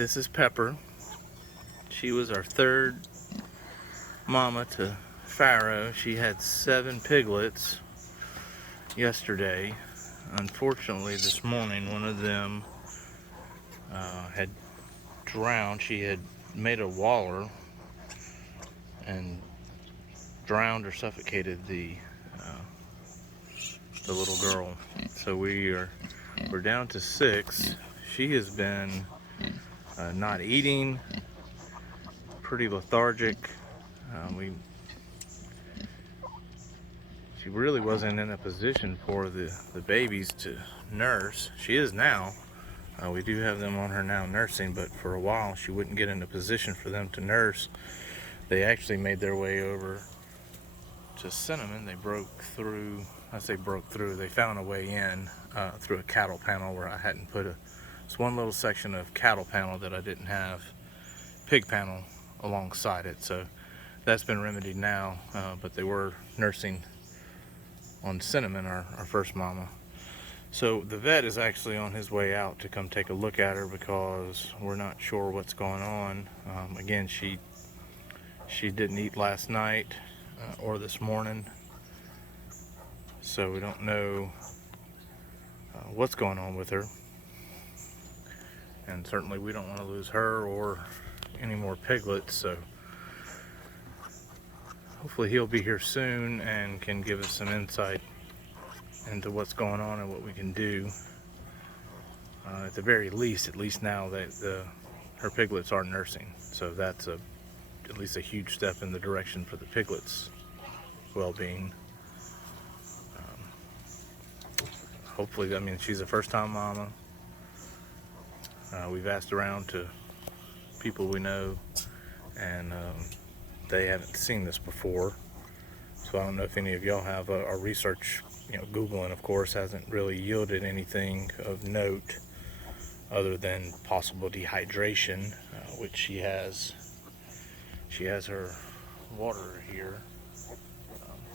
This is Pepper. She was our third mama to Farrow. She had 7 piglets yesterday. Unfortunately, this morning one of them had drowned. She had made a waller and drowned or suffocated the little girl. So we're down to 6. She has been not eating, pretty lethargic. She really wasn't in a position for the babies to nurse. She is now. We do have them on her now nursing, but for a while she wouldn't get in a position for them to nurse. They actually made their way over to Cinnamon. They broke through, they found a way in through a cattle panel where I hadn't put it's one little section of cattle panel that I didn't have pig panel alongside it. So that's been remedied now, but they were nursing on Cinnamon, our first mama. So the vet is actually on his way out to come take a look at her because we're not sure what's going on. Again, she didn't eat last night or this morning, so we don't know what's going on with her, and certainly we don't want to lose her or any more piglets. So hopefully he'll be here soon and can give us some insight into what's going on and what we can do. At the very least, at least now that her piglets are nursing, so that's at least a huge step in the direction for the piglets' well-being. Hopefully, I mean, she's a first-time mama. We've asked around to people we know, and they haven't seen this before. So I don't know if any of y'all have. Our research, Googling, of course, hasn't really yielded anything of note other than possible dehydration, which she has. She has her water here.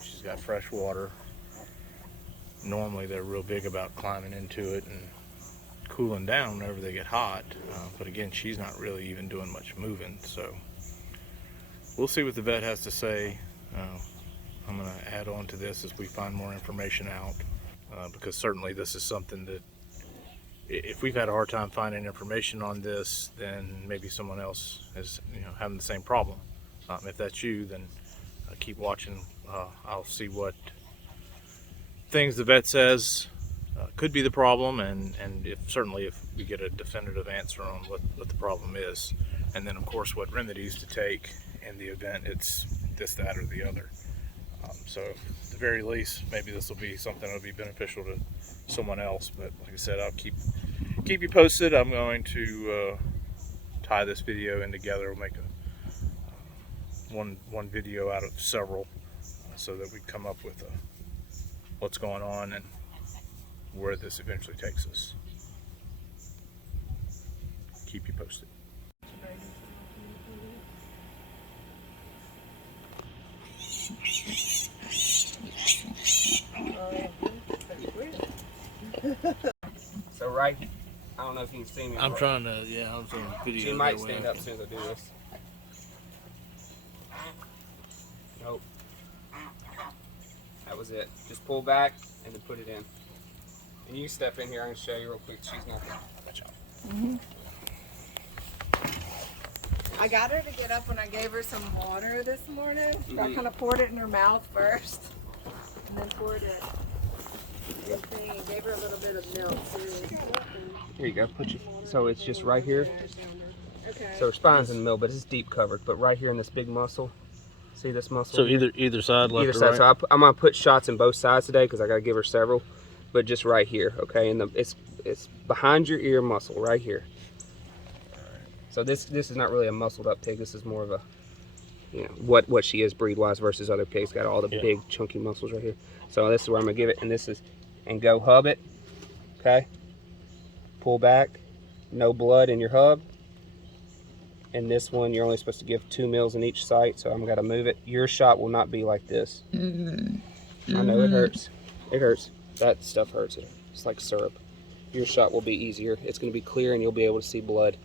She's got fresh water. Normally they're real big about climbing into it and cooling down whenever they get hot, but again, she's not really even doing much moving. So we'll see what the vet has to say. I'm going to add on to this as we find more information out, because certainly this is something that if we've had a hard time finding information on this, then maybe someone else is having the same problem. If that's you, then keep watching. I'll see what things the vet says could be the problem, and if we get a definitive answer on what the problem is, and then of course what remedies to take in the event it's this, that, or the other. So at the very least, maybe this will be something that'll be beneficial to someone else. But like I said, I'll keep you posted. I'm going to tie this video in together. We'll make one video out of several, so that we come up with what's going on and where this eventually takes us. Keep you posted. So right, I don't know if you can see me. I'm trying to, I'm doing video. She might stand up as soon as I do this. Nope. That was it. Just pull back and then put it in. And you step in here, I'm going to show you real quick. She's nothing. Watch out. I got her to get up when I gave her some water this morning. I kind of poured it in her mouth first, and then poured it in the thing and gave her a little bit of milk too. Here you go. So it's just right here. Okay. So her spine's in the middle, but it's deep covered. But right here in this big muscle, see this muscle? So either side, left either or side. right? So I'm gonna put shots in both sides today because I gotta give her several. But just right here, okay? And it's behind your ear muscle right here. So this is not really a muscled up pig. This is more of a, what she is breed wise versus other pigs. Got all the big chunky muscles right here. So this is where I'm gonna give it, and go hub it. Okay. Pull back. No blood in your hub. And this one, you're only supposed to give 2 mils in each site. So I'm gonna move it. Your shot will not be like this. I know it hurts. It hurts. That stuff hurts. It's like syrup. Your shot will be easier. It's gonna be clear, and you'll be able to see blood.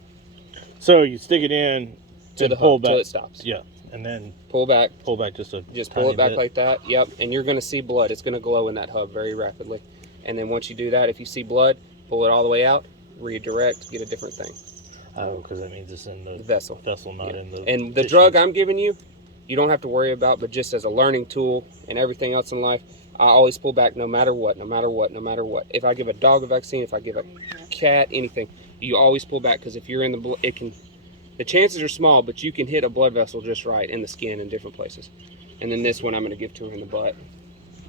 So you stick it in to and the pull hook back. till it stops. Yeah, and then Pull back. pull back just Pull it back bit. like that. Yep. And you're going to see blood. It's going to glow in that hub very rapidly. And then once you do that, if you see blood, pull it all the way out, redirect, get a different thing. Oh, because that means it's in the vessel. Vessel, not in the. And the tissues. drug I'm giving you, you don't have to worry about, but just as a learning tool and everything else in life, I always pull back no matter what, no matter what, no matter what. If I give a dog a vaccine, if I give a cat anything, you always pull back because if you're in the blood, it can. The chances are small, but you can hit a blood vessel just right in the skin in different places. And then this one I'm going to give to her in the butt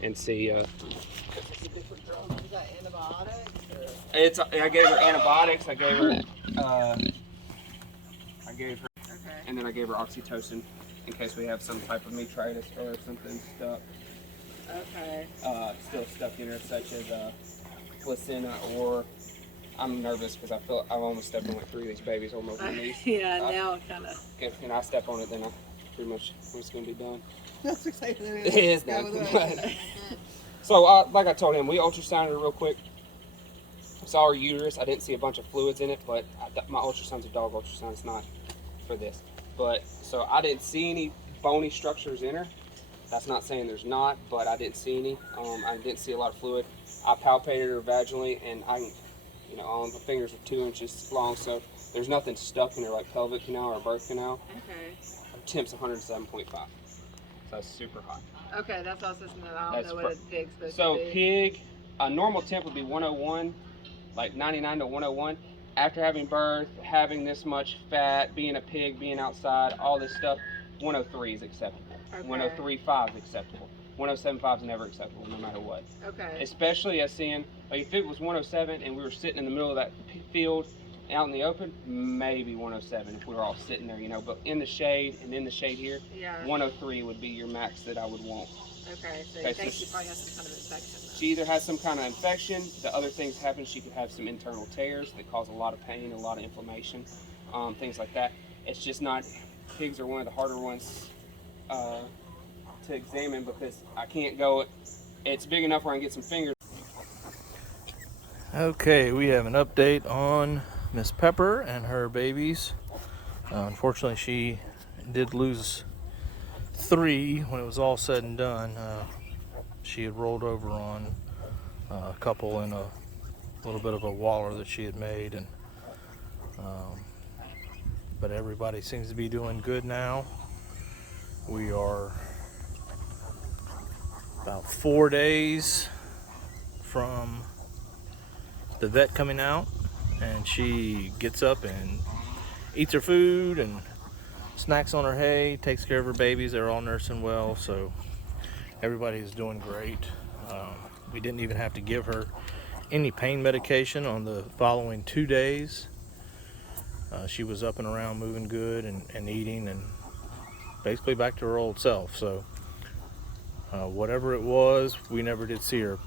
and see. It's a different drug. Is that antibiotics? I gave her antibiotics. I gave her. Okay. And then I gave her oxytocin in case we have some type of metritis or something stuck. Okay. Still stuck in her, such as placenta, or I'm nervous because I feel I've almost stepped on like 3 of these babies on my knees. Yeah, now it kind of. If I step on it, then I pretty much it's gonna be done. That's exciting. It is done. So, like I told him, we ultrasounded her real quick. Saw her uterus. I didn't see a bunch of fluids in it, but my ultrasound's a dog ultrasound. It's not for this. But so I didn't see any bony structures in her. That's not saying there's not, but I didn't see any. I didn't see a lot of fluid. I palpated her vaginally, and all my fingers are 2 inches long, so there's nothing stuck in her like pelvic canal or birth canal. Okay. Her temp's 107.5, so that's super hot. Okay, that's also something that I don't know what a pig's supposed So to be. pig, a normal temp would be 101, like 99 to 101. After having birth, having this much fat, being a pig, being outside, all this stuff, 103 is acceptable. Okay. 103.5 is acceptable. 107.5 is never acceptable, no matter what. Okay. Especially as seeing, like if it was 107 and we were sitting in the middle of that field out in the open, maybe 107 if we were all sitting there, but in the shade and in the shade here, Yeah. 103 would be your max that I would want. Okay, so Okay, you think so she probably has some kind of infection then? She either has some kind of infection, the other things happen, she could have some internal tears that cause a lot of pain, a lot of inflammation, things like that. It's just not, pigs are one of the harder ones to examine because I can't go, it's big enough where I can get some fingers. Okay, we have an update on Miss Pepper and her babies. Unfortunately, she did lose 3 when it was all said and done. She had rolled over on a couple in a little bit of a waller that she had made, and but everybody seems to be doing good now. We are about 4 days from the vet coming out, and she gets up and eats her food and snacks on her hay, takes care of her babies. They're all nursing well, so everybody is doing great. We didn't even have to give her any pain medication on the following 2 days. She was up and around, moving good and eating, and basically back to her old self. So whatever it was, we never did see her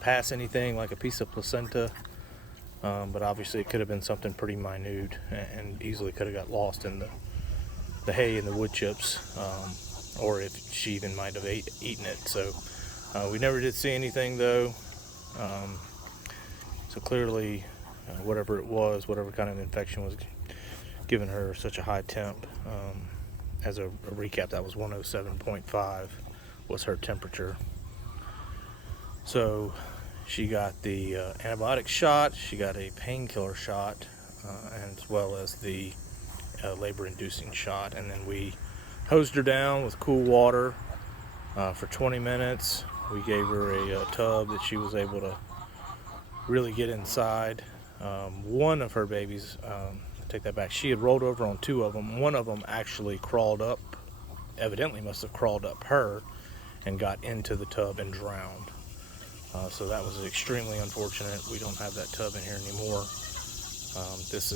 pass anything like a piece of placenta. But obviously it could have been something pretty minute and easily could have got lost in the hay and the wood chips, or if she even might have eaten it. So we never did see anything though. So clearly whatever it was, whatever kind of infection was giving her such a high temp. As a recap, that was 107.5 was her temperature. So she got the antibiotic shot, she got a painkiller shot, as well as the labor-inducing shot. And then we hosed her down with cool water for 20 minutes. We gave her a tub that she was able to really get inside. One of her babies, take that back, she had rolled over on 2 of them. One of them actually crawled up, evidently must have crawled up her and got into the tub and drowned. So that was extremely unfortunate. We don't have that tub in here anymore. This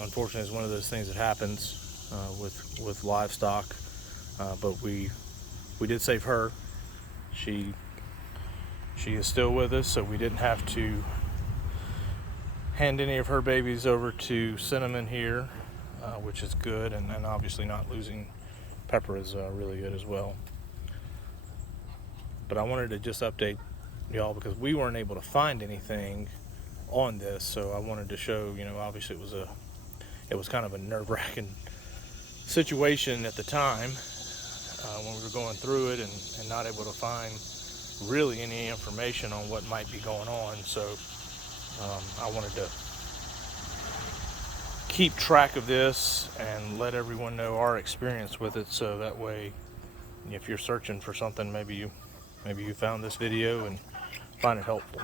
unfortunately is one of those things that happens with livestock. But we did save her. She is still with us, so we didn't have to hand any of her babies over to Cinnamon here, which is good, and obviously not losing Pepper is really good as well. But I wanted to just update y'all because we weren't able to find anything on this, so I wanted to show, obviously it was a it was kind of a nerve-wracking situation at the time when we were going through it, and not able to find really any information on what might be going on. So I wanted to keep track of this and let everyone know our experience with it, so that way if you're searching for something, maybe you found this video and find it helpful.